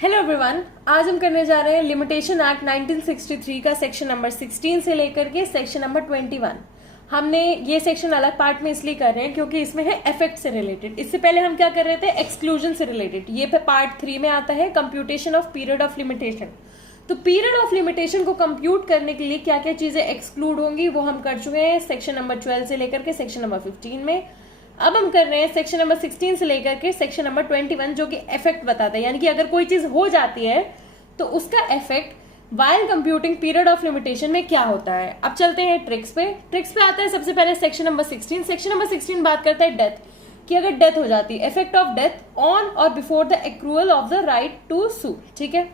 Hello everyone, आज हम करने जा रहे हैं लिमिटेशन एक्ट 1963 का सेक्शन नंबर 16 से लेकर के सेक्शन नंबर 21। हमने ये सेक्शन अलग पार्ट में इसलिए कर रहे हैं क्योंकि इसमें है इफेक्ट से रिलेटेड। इससे पहले हम क्या कर रहे थे, एक्सक्लूजन से रिलेटेड। ये पार्ट 3 में आता है computation of period of limitation. तो पीरियड ऑफ लिमिटेशन को कंप्यूट करने के लिए क्या क्या चीजें एक्सक्लूड होंगी वो हम कर चुके हैं सेक्शन नंबर 12 से लेकर के सेक्शन नंबर 15 में। अब हम कर रहे हैं सेक्शन नंबर 16 से लेकर के सेक्शन नंबर 21 जो कि इफेक्ट बताता है, यानी कि अगर कोई चीज हो जाती है तो उसका effect while computing period of limitation में क्या होता है। अब चलते हैं ट्रिक्स पे आता है सबसे पहले सेक्शन नंबर 16। सेक्शन नंबर 16 बात करता है डेथ कि अगर डेथ हो जाती है, effect of death on or before the accrual of the right to sue. ठीक है,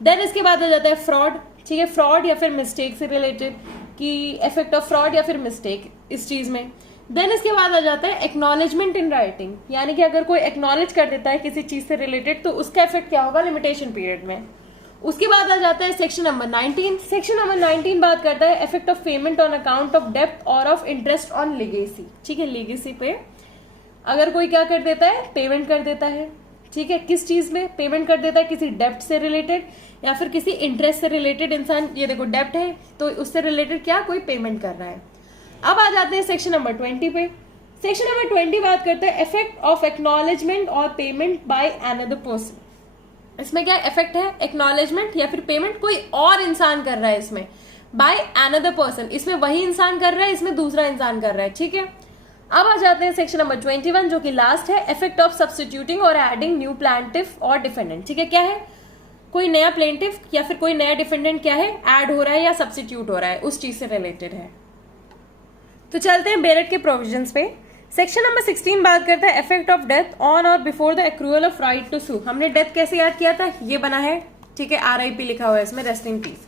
देन इसके बाद आ जाता है फ्रॉड। ठीक है, फ्रॉड या फिर मिस्टेक से रिलेटेड कि इफेक्ट ऑफ फ्रॉड या फिर मिस्टेक इस चीज में। देन इसके बाद आ जाता है एक्नॉलेजमेंट इन राइटिंग, यानी कि अगर कोई एक्नॉलेज कर देता है किसी चीज से रिलेटेड तो उसका इफेक्ट क्या होगा लिमिटेशन पीरियड में। उसके बाद आ जाता है सेक्शन नंबर 19। सेक्शन नंबर 19 बात करता है effect of payment on account of depth और ऑफ इंटरेस्ट ऑन लीगेसी। ठीक है, लीगेसी पे अगर कोई क्या कर देता है, पेमेंट कर देता है। ठीक है, किस चीज में पेमेंट कर देता है, किसी डेप्ट से रिलेटेड या फिर किसी इंटरेस्ट से रिलेटेड। इंसान ये देखो डेप्ट है तो उससे रिलेटेड क्या कोई पेमेंट कर रहा है। अब आ जाते हैं सेक्शन नंबर 20 पे। सेक्शन नंबर 20 बात करते हैं इफेक्ट ऑफ एक्नॉलेजमेंट और पेमेंट बाय अनदर पर्सन। इसमें क्या इफेक्ट है, एक्नॉलेजमेंट या फिर पेमेंट कोई और इंसान कर रहा है इसमें, बाय अनदर पर्सन। इसमें वही इंसान कर रहा है, इसमें दूसरा इंसान कर रहा है। ठीक है, अब आ जाते हैं सेक्शन नंबर 21 जो कि लास्ट है, इफेक्ट ऑफ सब्स्टिट्यूटिंग और adding new plaintiff or defendant. ठीक है, क्या है, कोई नया प्लेंटिफ या फिर कोई नया डिफेंडेंट क्या है, ऐड हो रहा है या सब्स्टिट्यूट हो रहा है, उस चीज से रिलेटेड है। तो चलते हैं बेरेट के प्रोविजंस पे। सेक्शन नंबर 16 बात करता है effect of death on or before the accrual of right to sue. हमने डेथ कैसे याद किया था, ये बना है। ठीक है, RIP लिखा हुआ है इसमें, रेस्ट इन पीस।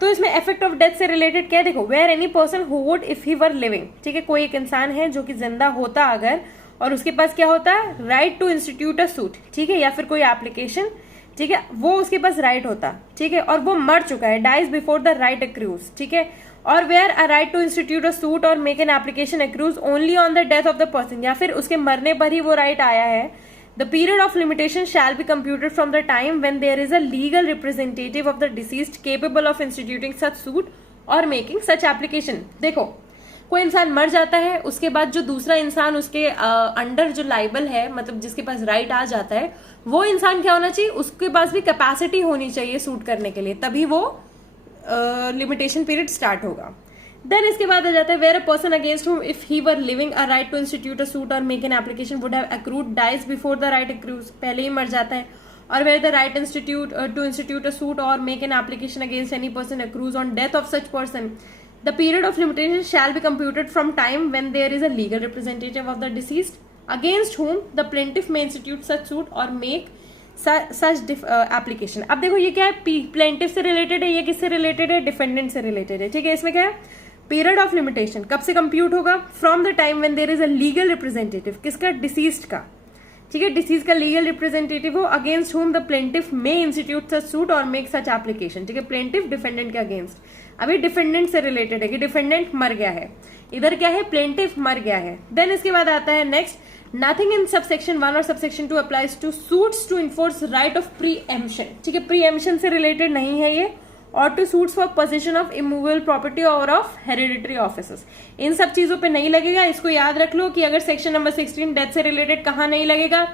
तो इसमें इफेक्ट ऑफ डेथ से रिलेटेड क्या है, देखो, where any person who would if he were living. ठीक है, कोई एक इंसान है जो कि जिंदा होता अगर, और उसके पास क्या होता है, right to institute a suit. ठीक है, या फिर कोई एप्लीकेशन, ठीक है, वो उसके पास राइट होता। ठीक है, और वो मर चुका है, dies before the right accrues. ठीक है, और where a right to institute a suit और make an application accrues only on the death of the person, या फिर उसके मरने पर ही वो राइट आया है। The period of limitation shall be computed from the time when there is a legal representative of the deceased capable of instituting such suit और making such application. देखो, कोई इंसान मर जाता है, उसके बाद जो दूसरा इंसान उसके अंडर जो लाइबल है, मतलब जिसके पास राइट आ जाता है, वो इंसान क्या होना चाहिए, उसके पास भी कैपेसिटी होनी चाहिए सूट करने के लिए, तभी वो लिमिटेशन पीरियड स्टार्ट होगा। देन इसके बाद आ जाता है where a person against whom if he were living a right to institute a suit और make an application would have accrued dies before the right accrues, पहले ही मर जाता है। और where the right institute to institute a suit और make an application against any person accrues on death of such person, the period of limitation shall be computed from time when there is a legal representative of the deceased against whom the plaintiff may institute such suit or make such application. अब देखो ये क्या है, plaintiff से related है, ये किससे related है, डिफेंडेंट से रिलेटेड है। ठीक है, इसमें क्या है, पीरियड ऑफ लिमिटेशन कब से कंप्यूट होगा, from the time when there is a legal representative, किसका, डिसीज्ड का। ठीक है, डिसीज का लीगल रिप्रेजेंटेटिव हो, against whom the plaintiff may institute such suit और मेक सच एप्लीकेशन। ठीक है, प्लेंटिफ डिफेंडेंट के अगेंस्ट। अभी डिफेंडेंट से रिलेटेड है कि डिफेंडेंट मर गया है, इधर क्या है, प्लेंटिफ मर गया है। देन इसके बाद आता है नेक्स्ट, नथिंग इन सबसेक्शन 1 और subsection 2 applies to suits to enforce right of preemption. ठीक है, प्रीएम्पशन से रिलेटेड नहीं है ये, और to suits for possession of immovable property और ऑफ हेरिडिटरी ऑफिसेस, इन सब चीजों पे नहीं लगेगा। इसको याद रख लो कि अगर सेक्शन नंबर 16 डेथ से रिलेटेड कहाँ नहीं लगेगा,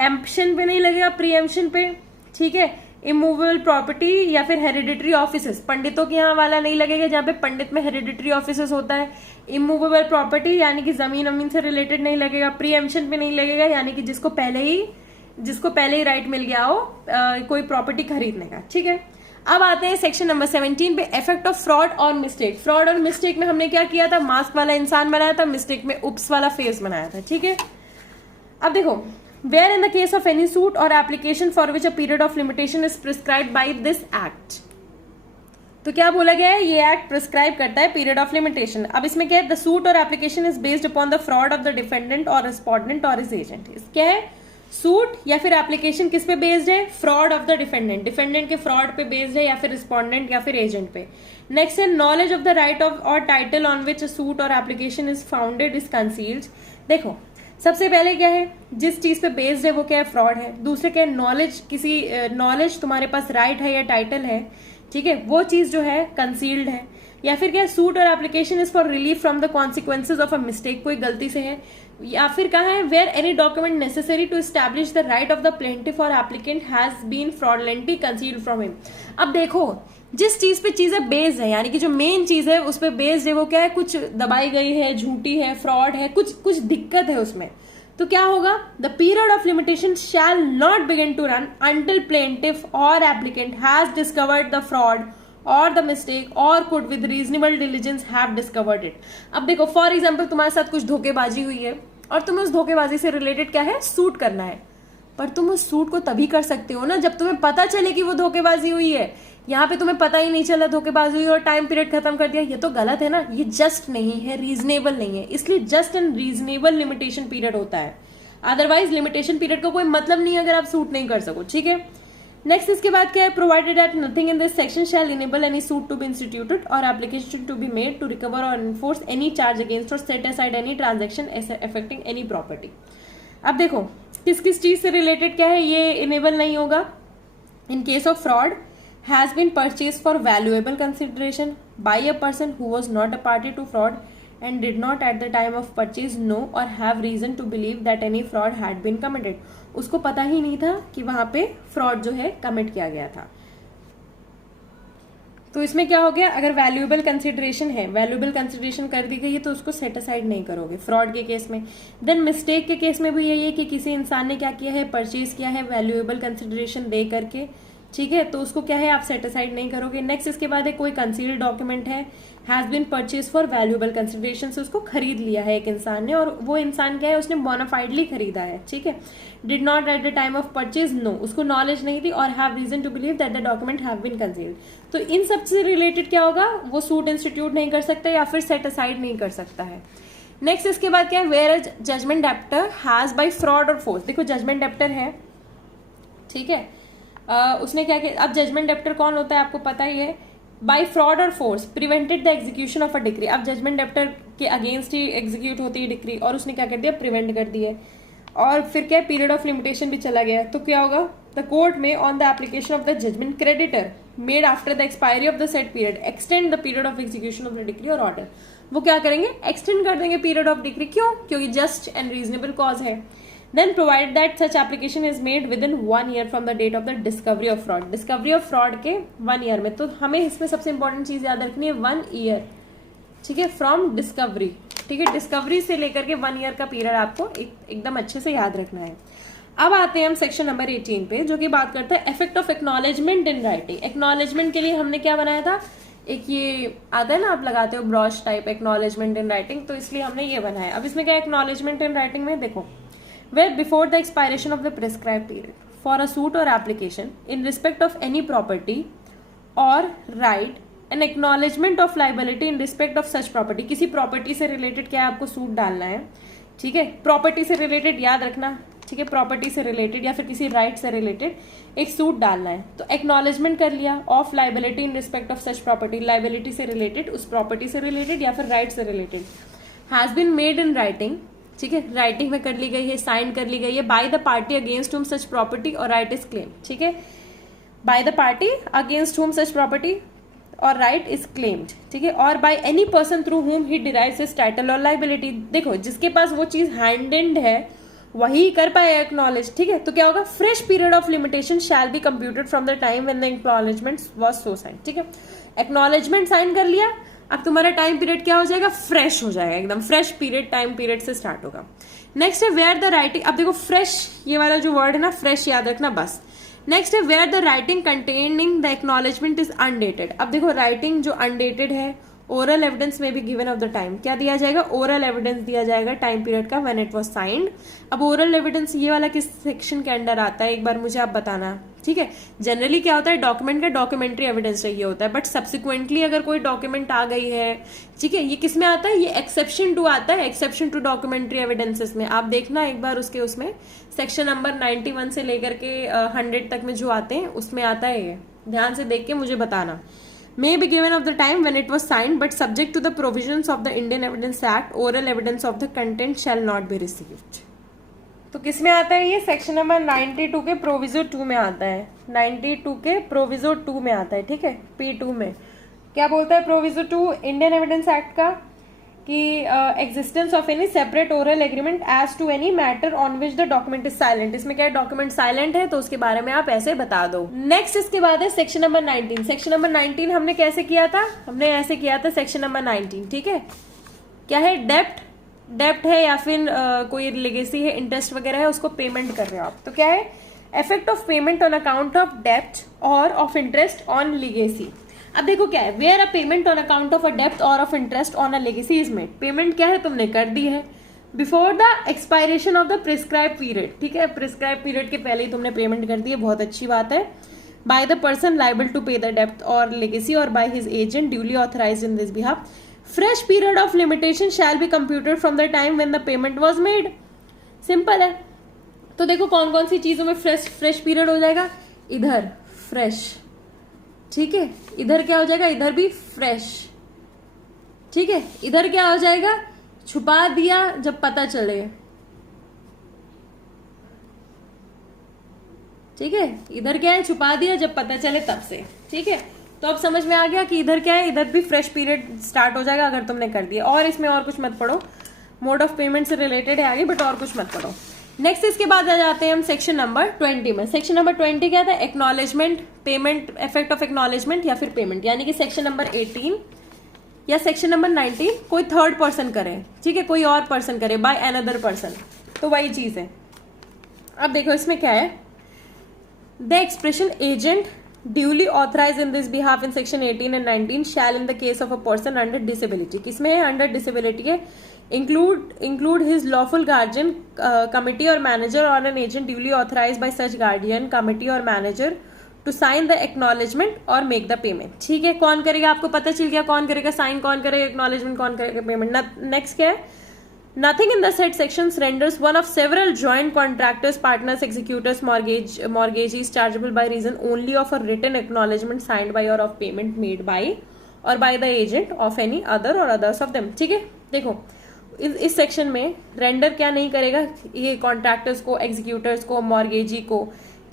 एम्पशन पे नहीं लगेगा, प्रीएम्पशन पे। ठीक है, इमूवेबल प्रॉपर्टी या फिर हेरिडिटरी ऑफिसेस, पंडितों के यहाँ वाला नहीं लगेगा जहाँ पे पंडित में हेरिडिटरी ऑफिसेस होता है। इमूवेबल प्रॉपर्टी यानी कि जमीन अमीन से रिलेटेड नहीं लगेगा, प्रीएम्पशन पे नहीं लगेगा यानी कि जिसको पहले ही राइट मिल गया हो कोई प्रॉपर्टी खरीदने का। ठीक है, अब आते हैं सेक्शन नंबर 17 पे, इफेक्ट ऑफ फ्रॉड और मिस्टेक। फ्रॉड और मिस्टेक में हमने क्या किया था, मास्क वाला इंसान बनाया था, मिस्टेक में उप्स वाला फेस बनाया था। ठीक है, अब देखो, where in the case of any suit or application for which a period of limitation is prescribed by this act। तो क्या बोला गया है, ये एक्ट प्रिस्क्राइब करता है पीरियड ऑफ लिमिटेशन। अब इसमें क्या है, the suit or application is based upon the fraud of the defendant और रिस्पोंडेंट और हिज एजेंट। क्या है, सूट या फिर एप्लीकेशन किस पे बेस्ड है, fraud of the defendant, defendant के फ्रॉड पे बेस्ड है, या फिर रिस्पोंडेंट या फिर एजेंट पे। नेक्स्ट है, knowledge of the right of और title on which suit or application is founded is concealed. देखो, सबसे पहले क्या है, जिस चीज पे बेस्ड है वो क्या है, फ्रॉड है। दूसरे क्या है, नॉलेज, किसी नॉलेज तुम्हारे पास राइट है या टाइटल है, ठीक है, वो चीज जो है कंसील्ड है। या फिर क्या है, suit or application is for relief from the consequences of a mistake, कोई गलती से है। या फिर कहा है, where any document necessary to establish the right of the plaintiff or applicant has been fraudulently concealed from him. अब देखो, जिस चीज पे चीजें बेस्ड है, यानी कि जो मेन चीज है उस पे बेस्ड है, वो क्या है, कुछ दबाई गई है, झूठी है, फ्रॉड है, कुछ दिक्कत है उसमें, तो क्या होगा, the period of limitation shall not begin to run until plaintiff or applicant has discovered the fraud or the mistake or could with reasonable diligence have discovered it. अब देखो, फॉर एग्जाम्पल तुम्हारे साथ कुछ धोखेबाजी हुई है और तुम्हें उस धोखेबाजी से रिलेटेड क्या है, सूट करना है, पर तुम उस सूट को तभी कर सकते हो ना जब तुम्हें पता चले कि वो धोखेबाजी हुई है। यहाँ पे तुम्हें पता ही नहीं चला धोखेबाजी हुई और टाइम पीरियड खत्म कर दिया, ये तो गलत है ना, ये जस्ट नहीं है, रीजनेबल नहीं है, इसलिए just and reasonable limitation period होता है। अदरवाइज लिमिटेशन पीरियड का कोई मतलब नहीं है अगर आप सूट नहीं कर सको, ठीक है। नेक्स्ट इसके बाद क्या है, provided that nothing in this section shall enable any suit to be instituted or application to be made to recover or enforce any charge against or set aside any transaction affecting any property. अब देखो, किस किस चीज से related क्या है, ये enable नहीं होगा। In case of fraud, has been purchased for valuable consideration by a person who was not a party to fraud and did not at the time of purchase know or have reason to believe that any fraud had been committed। उसको पता ही नहीं था कि वहां पे fraud जो है commit किया गया था। तो इसमें क्या हो गया, अगर वैल्यूएबल कंसिडरेशन है, वैल्यूएबल कंसिडरेशन कर दी गई है तो उसको सेट असाइड नहीं करोगे फ्रॉड के केस में। देन मिस्टेक के केस में भी यही है कि किसी इंसान ने क्या किया है, परचेज किया है वैल्यूएबल कंसिडरेशन दे करके, ठीक है, तो उसको क्या है, आप सेट असाइड नहीं करोगे। नेक्स्ट इसके बाद है, कोई कंसील्ड डॉक्यूमेंट है, has been purchase for valuable consideration, से उसको खरीद लिया है एक इंसान ने, और वो इंसान क्या है, उसने बोनाफाइडली खरीदा है, ठीक है। Did not at the time of purchase know, उसको नॉलेज नहीं थी, और have reason to believe that the document have been concealed. तो इन सब से रिलेटेड क्या होगा, वो सूट इंस्टीट्यूट नहीं कर सकता या फिर सेट असाइड नहीं कर सकता है। नेक्स्ट इसके बाद क्या है, where judgment debtor has by fraud और फोर्स। देखो जजमेंट डेप्टर है, ठीक है, उसने क्या किया, अब जजमेंट डेप्टर कौन होता है आपको पता ही है, बाय फ्रॉड और force prevented the execution of a decree. अब जजमेंट डेप्टर के अगेंस्ट ही एग्जीक्यूट होती है डिक्री, और उसने क्या कर दिया, प्रिवेंट कर दिया, और फिर क्या पीरियड ऑफ लिमिटेशन भी चला गया, तो क्या होगा, द कोर्ट में on the application of the judgment creditor made after the expiry of the set period extend the period of execution of the decree और ऑर्डर। वो क्या करेंगे, एक्सटेंड कर देंगे पीरियड ऑफ डिक्री, क्यों, क्योंकि जस्ट एंड रीजनेबल कॉज है। Then provide that such application is made within 1 year from the date of the discovery of fraud। discovery of fraud के 1 year में, तो हमें इसमें सबसे इंपॉर्टेंट चीज याद रखनी है 1 year, ठीक है, फ्रॉम डिस्कवरी, ठीक है, डिस्कवरी से लेकर के 1 year का पीरियड आपको एकदम अच्छे से याद रखना है। अब आते हैं हम सेक्शन नंबर 18 पे, जो कि बात करता है effect of acknowledgement in writing. Acknowledgement के लिए हमने क्या बनाया था, एक ये आता है ना, आप लगाते हो ब्रॉश टाइप एक्नॉलेजमेंट इन राइटिंग, तो इसलिए हमने ये बनाया। अब इसमें क्या एक्नॉलेजमेंट इन राइटिंग में देखो, where before the expiration of the prescribed period for a suit or application in respect of any property or right an acknowledgement of liability in respect of such property। किसी property से related क्या आपको suit डालना है, ठीक है, property से related याद रखना, ठीक है, प्रॉपर्टी से रिलेटेड या फिर किसी राइट से रिलेटेड एक सूट डालना है, तो एक्नॉलेजमेंट कर लिया of liability in respect of such property, liability से रिलेटेड, उस प्रॉपर्टी से रिलेटेड या फिर राइट से related, has been made in writing, ठीक है, राइटिंग में कर ली गई है, साइन कर ली गई है, बाय द पार्टी अगेंस्ट हुम सच प्रॉपर्टी और राइट इज क्लेम, ठीक है, बाय द पार्टी अगेंस्ट हुम सच प्रॉपर्टी और राइट इज क्लेम्ड, ठीक है, और बाय एनी पर्सन थ्रू हुम ही डिराइव्स हिज टाइटल और लाइबिलिटी। देखो जिसके पास वो चीज हैंडेड है वही कर पाए एक्नॉलेज, ठीक है, तो क्या होगा, fresh period of limitation shall be computed from the time when the acknowledgement was so sine, ठीक है, एक्नॉलेजमेंट साइन कर लिया, अब तुम्हारा टाइम पीरियड क्या हो जाएगा, फ्रेश हो जाएगा, एकदम फ्रेश पीरियड टाइम पीरियड से स्टार्ट होगा। नेक्स्ट है वेयर द राइटिंग, अब देखो फ्रेश ये वाला जो वर्ड है ना, फ्रेश याद रखना बस। नेक्स्ट है where the writing containing the acknowledgement is undated. अब देखो राइटिंग जो अनडेटेड है, ओरल एविडेंस में भी गिवन ऑफ द टाइम क्या दिया जाएगा, ओरल एविडेंस दिया जाएगा टाइम पीरियड का व्हेन इट वाज साइंड। अब ओरल एविडेंस ये वाला किस सेक्शन के अंडर आता है, एक बार मुझे आप बताना, ठीक है। जनरली क्या होता है, डॉक्यूमेंट का डॉक्यूमेंट्री एविडेंस चाहिए होता है, बट सब्सिक्वेंटली अगर कोई डॉक्यूमेंट आ गई है, ठीक है, ये किस में आता है, ये एक्सेप्शन टू आता है, एक्सेप्शन टू डॉक्यूमेंट्री एविडेंसेस में। आप देखना एक बार उसके उसमें सेक्शन नंबर 91 से लेकर के 100 तक में जो आते हैं उसमें आता है, ये ध्यान से देख के मुझे बताना। may be given of the time when it was signed but subject to the provisions of the Indian Evidence Act, oral evidence of the content shall not be received, तो किस में आता है ये? सेक्शन नंबर 92 के proviso 2 में आता है, 92 के प्रोविजो 2 में आता है, ठीक है, P2 में। क्या बोलता है प्रोविजो 2 इंडियन एविडेंस एक्ट का? कि existence of any separate oral agreement as to any matter on which the document is silent. इसमें क्या है, डॉक्यूमेंट साइलेंट है तो उसके बारे में आप ऐसे बता दो। नेक्स्ट इसके बाद है सेक्शन नंबर 19। सेक्शन नंबर 19 हमने कैसे किया था? हमने ऐसे किया था सेक्शन नंबर 19, ठीक है। क्या है? डेप्ट है या फिर कोई लेगेसी है, इंटरेस्ट वगैरह है, उसको पेमेंट कर रहे हो आप, तो क्या है? Effect of payment on account of डेप्ट or of interest on legacy. अब देखो क्या है, where a payment on account of a डेप्ट or of interest on a legacy is made. Payment क्या है, तुमने कर दी है before the expiration of the prescribe period, ठीक है, प्रिस्क्राइब पीरियड के पहले ही तुमने पेमेंट कर दी है, बहुत अच्छी बात है। By the person liable to pay the डेप्ट और लेगेसी और by his agent duly authorised in this behalf. Fresh period of limitation shall be computed from the time when the payment was made. Simple है। तो देखो कौन कौन सी चीजों में फ्रेश पीरियड हो जाएगा। इधर फ्रेश, ठीक है, इधर क्या हो जाएगा, इधर भी फ्रेश, ठीक है। इधर क्या हो जाएगा, छुपा दिया जब पता चले, ठीक है। इधर क्या है, छुपा दिया जब पता चले तब से, ठीक है। तो अब समझ में आ गया कि इधर क्या है, इधर भी फ्रेश पीरियड स्टार्ट हो जाएगा अगर तुमने कर दिया। और इसमें और कुछ मत पढ़ो, मोड ऑफ पेमेंट से रिलेटेड है आगे, बट और कुछ मत पढ़ो। नेक्स्ट इसके बाद आ जाते हैं हम सेक्शन नंबर 20 में। सेक्शन नंबर 20 क्या था? Acknowledgement, payment, effect of acknowledgement या फिर पेमेंट। यानी कि सेक्शन नंबर 18 या सेक्शन नंबर 19 कोई थर्ड पर्सन करे, ठीक है, कोई और पर्सन करे बाय अनदर पर्सन, तो वही चीज है। अब देखो इसमें क्या है, the expression agent duly authorise in this behalf in section 18 and 19 shall in the case of a person under disability. किसमें है? अंडर डिसेबिलिटी है। include his lawful guardian, committee or manager or an agent duly authorized by such guardian, committee or manager to sign the acknowledgement or make the payment। ठीक है, कौन करेगा? आपको पता चल गया कौन करेगा साइन, कौन करेगा एक्नॉलेजमेंट, कौन करेगा पेमेंट। नेक्स्ट क्या है? Nothing in the said sections renders one of several joint contractors, partners, executors, mortgagees chargeable by reason only of a written acknowledgement signed by or of payment made by or by the agent of any other or others of them। ठीक है, देखो इस section में render क्या नहीं करेगा, ये contractors को, एग्जीक्यूटर्स को, मॉर्गेजी को,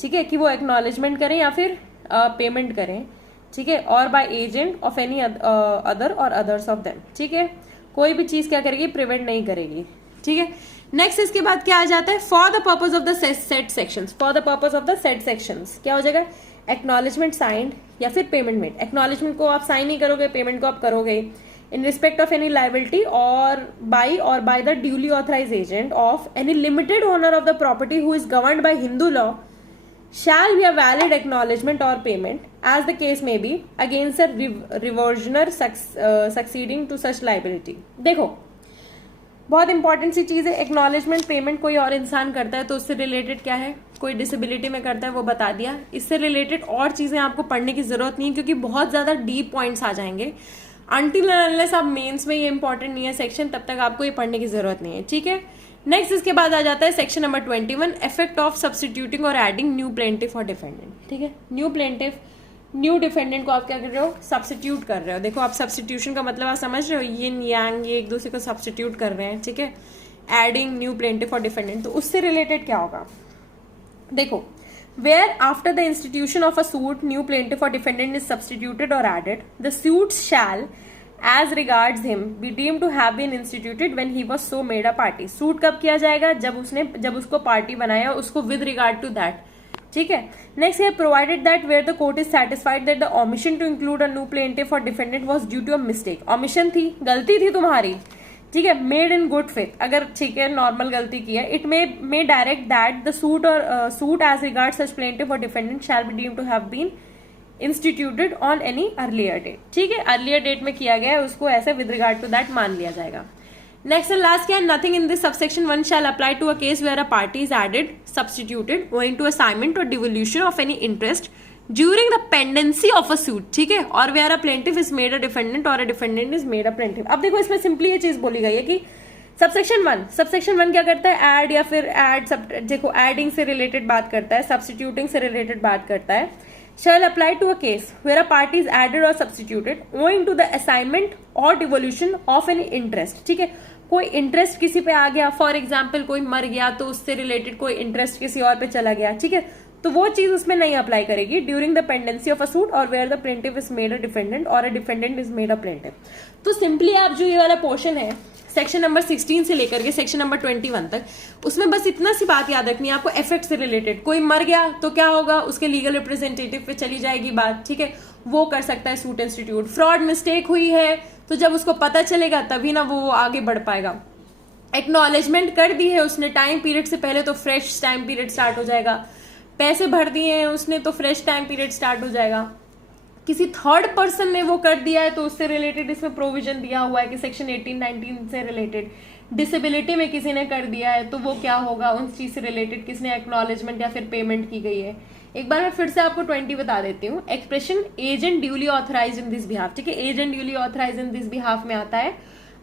ठीक है, कि वो एक्नॉलेजमेंट करें या फिर पेमेंट करें, ठीक है, और by agent of any other और अदर्स ऑफ देम, ठीक है। कोई भी चीज क्या करेगी, प्रिवेंट नहीं करेगी, ठीक है। नेक्स्ट इसके बाद क्या आ जाता है? For the purpose of the set sections, for the purpose of the set sections क्या हो जाएगा? एक्नॉलेजमेंट साइंड या फिर पेमेंट मेड। एक्नॉलेजमेंट को आप साइन नहीं करोगे, पेमेंट को आप करोगे। In respect of any liability or by the duly authorized agent of any limited owner of the property who is governed by Hindu law shall be a valid acknowledgement or payment as the case may be against a reversioner succeeding to such liability। देखो बहुत important सी चीज है, acknowledgement payment कोई और इंसान करता है तो उससे रिलेटेड क्या है, कोई डिसेबिलिटी में करता है वो बता दिया। इससे रिलेटेड और चीजें आपको पढ़ने की जरूरत नहीं है क्योंकि बहुत ज्यादा डीप पॉइंट्स आ जाएंगे। अनटिल अनलेस आप मेंस में ये इंपॉर्टेंट नहीं है सेक्शन, तब तक आपको ये पढ़ने की जरूरत नहीं है, ठीक है। नेक्स्ट इसके बाद आ जाता है section number 21, effect of substituting और adding new plaintiff or defendant. ठीक है, न्यू प्लेंटिफ, न्यू डिफेंडेंट को आप क्या कर रहे हो, सब्स्टिट्यूट कर रहे हो। देखो आप सब्स्टिट्यूशन का मतलब आप समझ रहे हो, यिन यांग ये एक दूसरे को सब्स्टिट्यूट कर रहे हैं, ठीक है। Adding new plaintiff or defendant, तो उससे रिलेटेड क्या होगा, देखो where after the institution of a suit new plaintiff or defendant is substituted or added, the suit shall as regards him be deemed to have been instituted when he was so made a party। Suit कब किया जाएगा, जब उसको party बनाया, उसको with regard to that, ठीक है। Next है provided that where the court is satisfied that the omission to include a new plaintiff or defendant was due to a mistake. Omission थी, गलती थी तुम्हारी, ठीक है, मेड इन गुड फेथ, अगर ठीक है नॉर्मल गलती की है, it may direct that the suit or suit as regard such plaintiff or defendant shall be deemed to have been instituted on any earlier date. ठीक है, अर्लियर डेट में किया गया है उसको ऐसे विद रिगार्ड टू दैट मान लिया जाएगा। नेक्स्ट एंड लास्ट क्या है, nothing in this subsection 1 shall apply to a case where a party is added substituted owing to assignment or devolution of any interest during the pendency of a suit, ठीक है, और where a plaintiff is made a defendant or a defendant is made a plaintiff. अब देखो इसमें simply ये चीज बोली गई है कि सबसेक्शन 1 क्या करता है, ऐड या फिर ऐड सब, देखो एडिंग से रिलेटेड बात करता है, सब्स्टिट्यूटिंग से रिलेटेड बात करता है। shall apply to a case where a party is added or substituted owing to the assignment or devolution of any interest, ठीक है। कोई इंटरेस्ट किसी पे आ गया, फॉर एग्जाम्पल कोई मर गया तो उससे रिलेटेड कोई इंटरेस्ट किसी और पे चला गया, ठीक है, तो वो चीज उसमें नहीं अप्लाई करेगी during the pendency of a suit or where the plaintiff is made a defendant or a defendant is made a plaintiff. तो सिंपली आप जो ये वाला पोर्शन है सेक्शन नंबर 16 से लेकर के सेक्शन नंबर 21 तक, उसमें बस इतना सी बात याद रखनी है आपको, इफेक्ट से रिलेटेड। कोई मर गया तो क्या होगा, उसके लीगल रिप्रेजेंटेटिव पे चली जाएगी बात, ठीक है, वो कर सकता है सूट इंस्टीट्यूट। फ्रॉड मिस्टेक हुई है तो जब उसको पता चलेगा तभी ना वो आगे बढ़ पाएगा। एक्नॉलेजमेंट कर दी है उसने टाइम पीरियड से पहले तो फ्रेश टाइम पीरियड स्टार्ट हो जाएगा। पैसे भर दिए हैं उसने तो फ्रेश टाइम पीरियड स्टार्ट हो जाएगा। किसी थर्ड पर्सन ने वो कर दिया है तो उससे रिलेटेड इसमें प्रोविजन दिया हुआ है कि सेक्शन 18-19 से रिलेटेड। डिसेबिलिटी में किसी ने कर दिया है तो वो क्या होगा, उन चीज से रिलेटेड किसने एक्नॉलेजमेंट या फिर पेमेंट की गई है। एक बार मैं फिर से आपको 20 बता देती हूँ। Expression agent duly authorise in this behalf, ठीक है, agent duly authorise in this behalf में आता है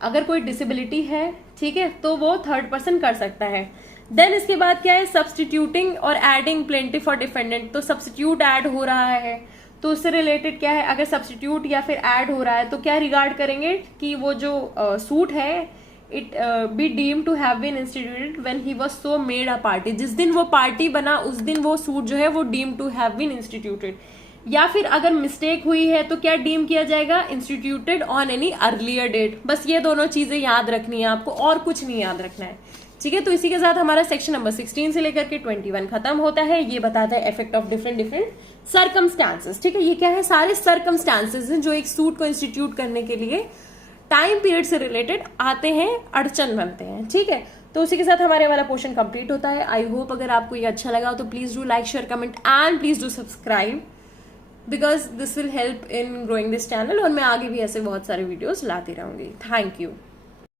अगर कोई डिसेबिलिटी है, ठीक है, तो वो थर्ड पर्सन कर सकता है। देन इसके बाद क्या है, सब्सटीट्यूटिंग और एडिंग प्लेंटिफ और डिफेंडेंट। तो सब्सटीट्यूट ऐड हो रहा है तो उससे रिलेटेड क्या है, अगर सब्सटीट्यूट या फिर ऐड हो रहा है तो क्या रिगार्ड करेंगे कि वो जो सूट है it be deem to have been instituted when he was so made a party. जिस दिन वो पार्टी बना उस दिन वो सूट जो है वो deem to have been instituted. या फिर अगर मिस्टेक हुई है तो क्या डीम किया जाएगा, instituted on any earlier date. बस ये दोनों चीजें याद रखनी है आपको और कुछ नहीं याद रखना है, ठीक है। तो इसी के साथ हमारा सेक्शन नंबर 16 से लेकर के 21 खत्म होता है। ये बताता है इफेक्ट ऑफ डिफरेंट सर्कमस्टांसेस, ठीक है। ये क्या है, सारे सर्कमस्टांसेस हैं जो एक सूट को इंस्टीट्यूट करने के लिए टाइम पीरियड से रिलेटेड आते हैं, अड़चन बनते हैं, ठीक है। तो उसी के साथ हमारे वाला पोर्शन कंप्लीट होता है। आई होप अगर आपको ये अच्छा लगा तो please do like, share, comment and please do subscribe because this will help in growing this channel और मैं आगे भी ऐसे बहुत सारे वीडियोस लाती रहूंगी। Thank you.